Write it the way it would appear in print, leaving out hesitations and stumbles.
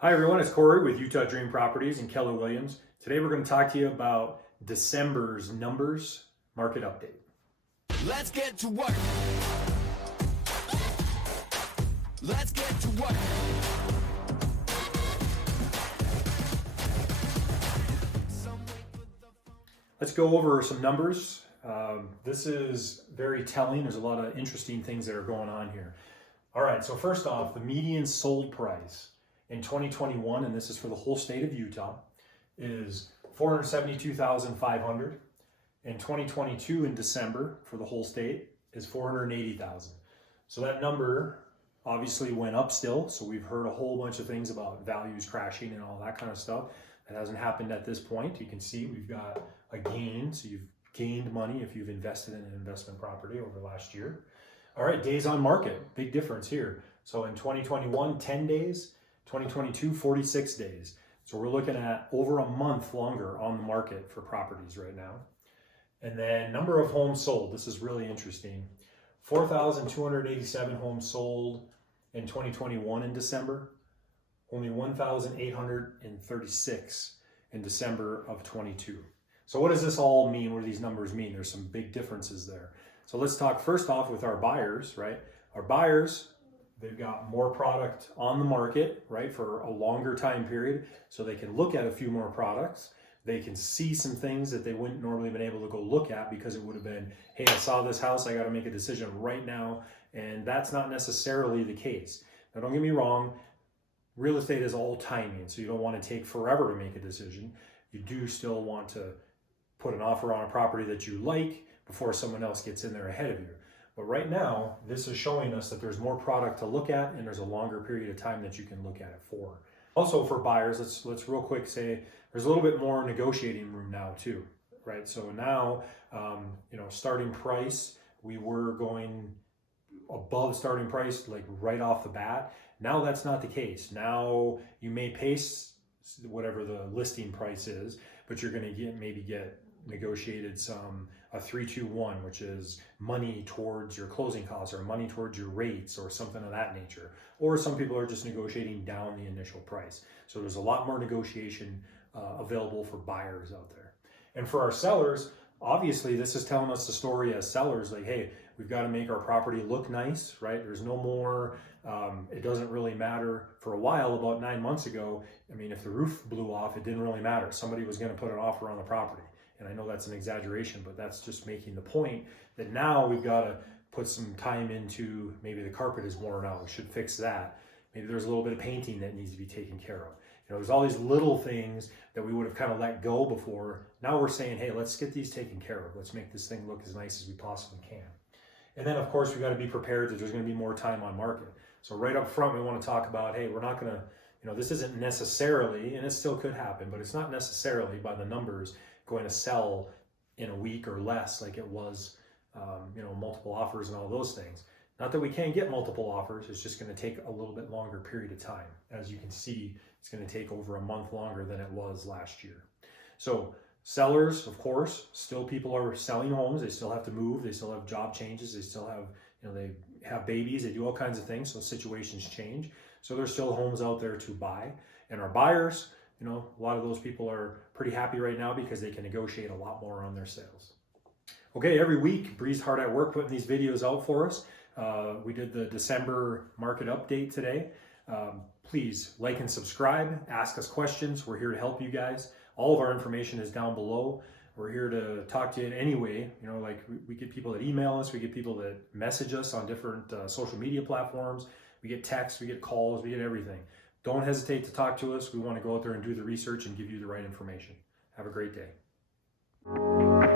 Hi everyone, it's Cory with Utah Dream Properties and Keller Williams. Today we're going to talk to you about December's numbers market update. Let's get to work. Let's get to work. Let's go over some numbers. This is very telling. There's a lot of interesting things that are going on here. All right, so first off, the median sold price in 2021, and this is for the whole state of Utah, is $472,500. In 2022 in December for the whole state is $480,000. So that number obviously went up still. So we've heard a whole bunch of things about values crashing and all that kind of stuff. That hasn't happened at this point. You can see we've got a gain. So you've gained money if you've invested in an investment property over last year. All right, days on market, big difference here. So in 2021, 10 days, 2022, 46 days. So we're looking at over a month longer on the market for properties right now. And then number of homes sold. This is really interesting. 4,287 homes sold in 2021 in December. Only 1,836 in December of 22. So what does this all mean? What do these numbers mean? There's some big differences there. So let's talk first off with our buyers, right? Our buyers, they've got more product on the market, right, for a longer time period, so they can look at a few more products. They can see some things that they wouldn't normally have been able to go look at because it would have been, hey, I saw this house, I got to make a decision right now. And that's not necessarily the case. Now, don't get me wrong, real estate is all timing, so you don't want to take forever to make a decision. You do still want to put an offer on a property that you like before someone else gets in there ahead of you. But right now, this is showing us that there's more product to look at and there's a longer period of time that you can look at it for. Also for buyers, let's real quick say there's a little bit more negotiating room now too, right? So now, starting price, we were going above starting price like right off the bat. Now that's not the case. Now you may pay whatever the listing price is, but you're going to maybe get negotiated a 3-2-1, which is money towards your closing costs or money towards your rates or something of that nature. Or some people are just negotiating down the initial price. So there's a lot more negotiation available for buyers out there. And for our sellers, obviously this is telling us the story as sellers, like, hey, we've got to make our property look nice, right? There's no more, it doesn't really matter. For a while, about 9 months ago, I mean, if the roof blew off, it didn't really matter. Somebody was going to put an offer on the property. And I know that's an exaggeration, but that's just making the point that now we've got to put some time into, maybe the carpet is worn out, we should fix that. Maybe there's a little bit of painting that needs to be taken care of. There's all these little things that we would have kind of let go before. Now we're saying, hey, let's get these taken care of. Let's make this thing look as nice as we possibly can. And then, of course, we got to be prepared that there's going to be more time on market. So right up front, we want to talk about, hey, we're not going to, this isn't necessarily, and it still could happen, but it's not necessarily by the numbers going to sell in a week or less like it was, multiple offers and all those things. Not that we can't get multiple offers, it's just going to take a little bit longer period of time. As you can see, it's going to take over a month longer than it was last year. So sellers, of course, still people are selling homes. They still have to move. They still have job changes. They still have, they have babies. They do all kinds of things. So situations change. So there's still homes out there to buy. And our buyers, a lot of those people are pretty happy right now because they can negotiate a lot more on their sales. Okay, every week, Bree's hard at work putting these videos out for us. We did the December market update today. Please like and subscribe, ask us questions. We're here to help you guys. All of our information is down below. We're here to talk to you in any way. We get people that email us, we get people that message us on different social media platforms. We get texts, we get calls, we get everything. Don't hesitate to talk to us. We want to go out there and do the research and give you the right information. Have a great day.